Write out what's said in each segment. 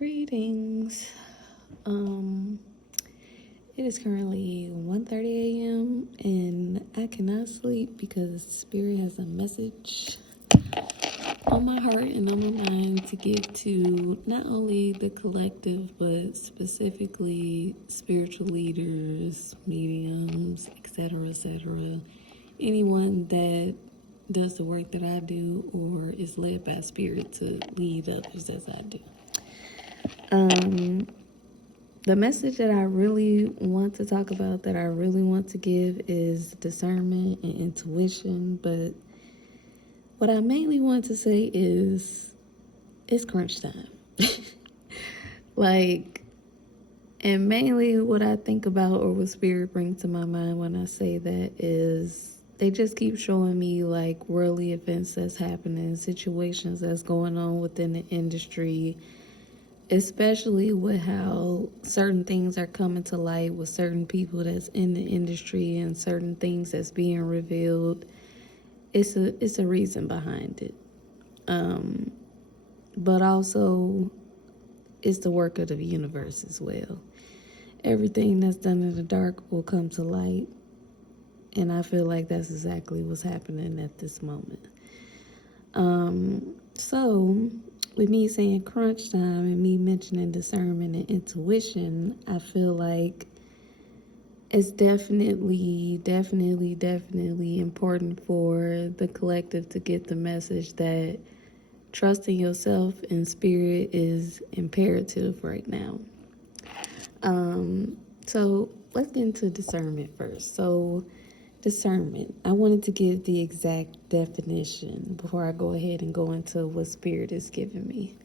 Greetings. It is currently 1:30 a.m. and I cannot sleep because Spirit has a message on my heart and on my mind to give to not only the collective but specifically spiritual leaders, mediums, etc., anyone that does the work that I do or is led by Spirit to lead others as I do. The message that I really want to talk about, that I really want to give, is discernment and intuition. But what I mainly want to say is it's crunch time. And mainly what I think about or what Spirit brings to my mind when I say that is they just keep showing me like worldly events that's happening, situations that's going on within the industry, especially with how certain things are coming to light with certain people that's in the industry and certain things that's being revealed. It's a reason behind it. But also it's the work of the universe as well. Everything that's done in the dark will come to light. And I feel like that's exactly what's happening at this moment. So with me saying crunch time and me mentioning discernment and intuition, I feel like it's definitely important for the collective to get the message that trusting yourself and spirit is imperative right now. So let's get into discernment first. So discernment, I wanted to give the exact definition before I go ahead and go into what Spirit is giving me.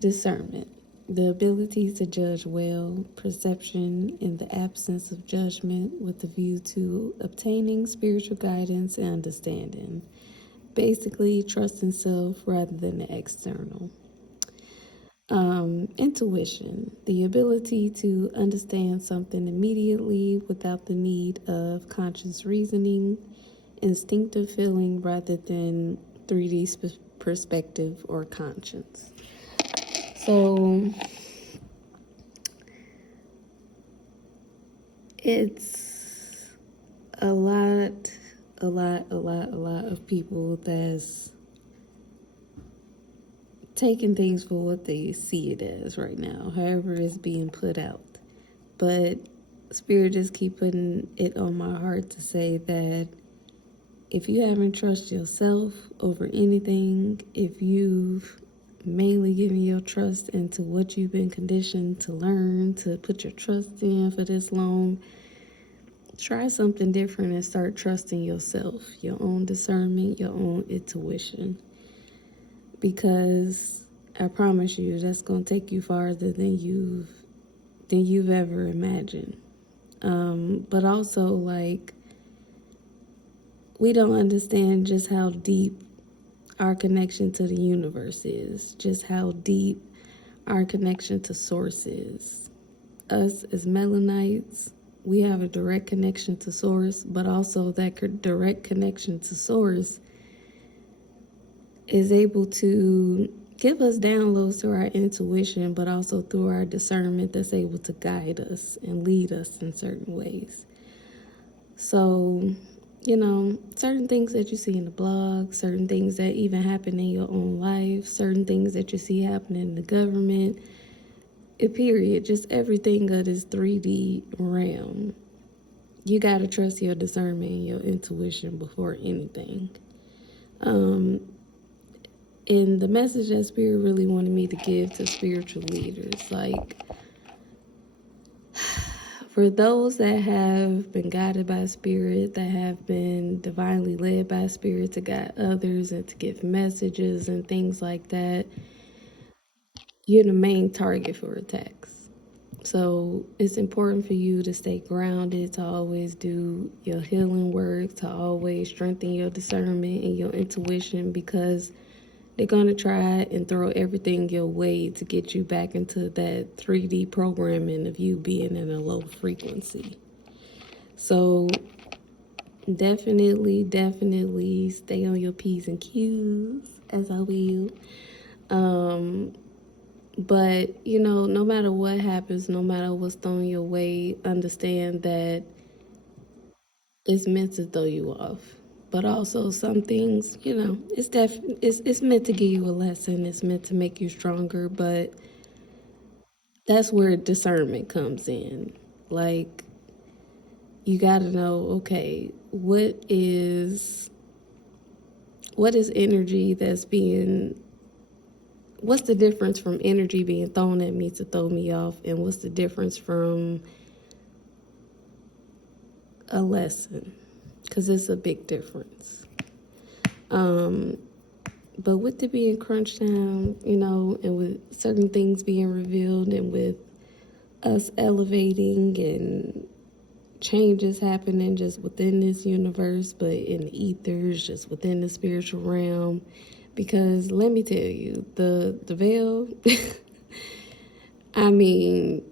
Discernment, the ability to judge well, perception in the absence of judgment with a view to obtaining spiritual guidance and understanding. Basically, trusting self rather than the external. Intuition, the ability to understand something immediately without the need of conscious reasoning, instinctive feeling rather than 3D perspective or conscience. So it's a lot of people that's taking things for what they see it as right now, however it's being put out. But Spirit just keep putting it on my heart to say that if you haven't trusted yourself over anything, if you've mainly given your trust into what you've been conditioned to learn, to put your trust in for this long, try something different and start trusting yourself, your own discernment, your own intuition. Because I promise you, that's going to take you farther than you've ever imagined. But also, like, we don't understand just how deep our connection to the universe is, just how deep our connection to source is. Us as Melanites, we have a direct connection to source, but also that direct connection to source is able to give us downloads through our intuition, but also through our discernment that's able to guide us and lead us in certain ways. So, certain things that you see in the blog, certain things that even happen in your own life, certain things that you see happening in the government, period, just everything of this 3D realm. You got to trust your discernment and your intuition before anything. And the message that Spirit really wanted me to give to spiritual leaders, like, for those that have been guided by Spirit, that have been divinely led by Spirit to guide others and to give messages and things like that, you're the main target for attacks. So it's important for you to stay grounded, to always do your healing work, to always strengthen your discernment and your intuition, because they're going to try and throw everything your way to get you back into that 3D programming of you being in a low frequency. So definitely stay on your P's and Q's, as I will. But, you know, no matter what happens, no matter what's thrown your way, understand that it's meant to throw you off. But also some things, you know, it's meant to give you a lesson. It's meant to make you stronger, but that's where discernment comes in. Like, you got to know, okay, what is energy that's being, what's the difference from energy being thrown at me to throw me off, and what's the difference from a lesson? Because it's a big difference. But with it being crunch time, you know, and with certain things being revealed, and with us elevating and changes happening just within this universe, but in the ethers, just within the spiritual realm. Because let me tell you, the veil, I mean,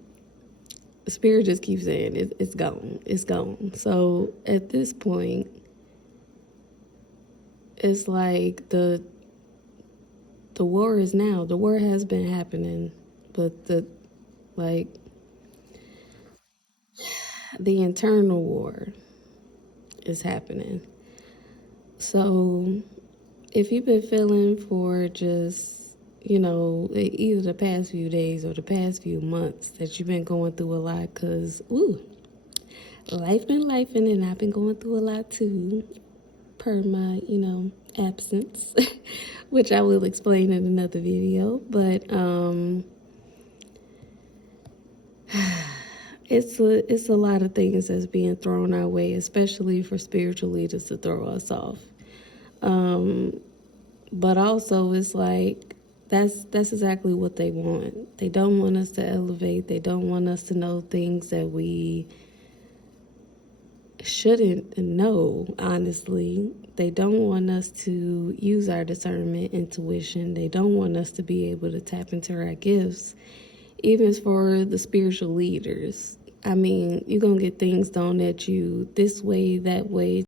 Spirit just keeps saying it's gone, it's gone. So at this point, it's like the war is now. The war has been happening, but like the internal war is happening. So if you've been feeling for just, you know, either the past few days or the past few months that you've been going through a lot, because, life been lifing, and I've been going through a lot too, per my, you know, absence, which I will explain in another video. But it's a lot of things that's being thrown our way, especially for spiritual leaders to throw us off. But also, it's like that's exactly what they want. They don't want us to elevate. They don't want us to know things that we shouldn't know, honestly. They don't want us to use our discernment, intuition. They don't want us to be able to tap into our gifts. Even for the spiritual leaders, I mean, you're going to get things thrown at you this way, that way,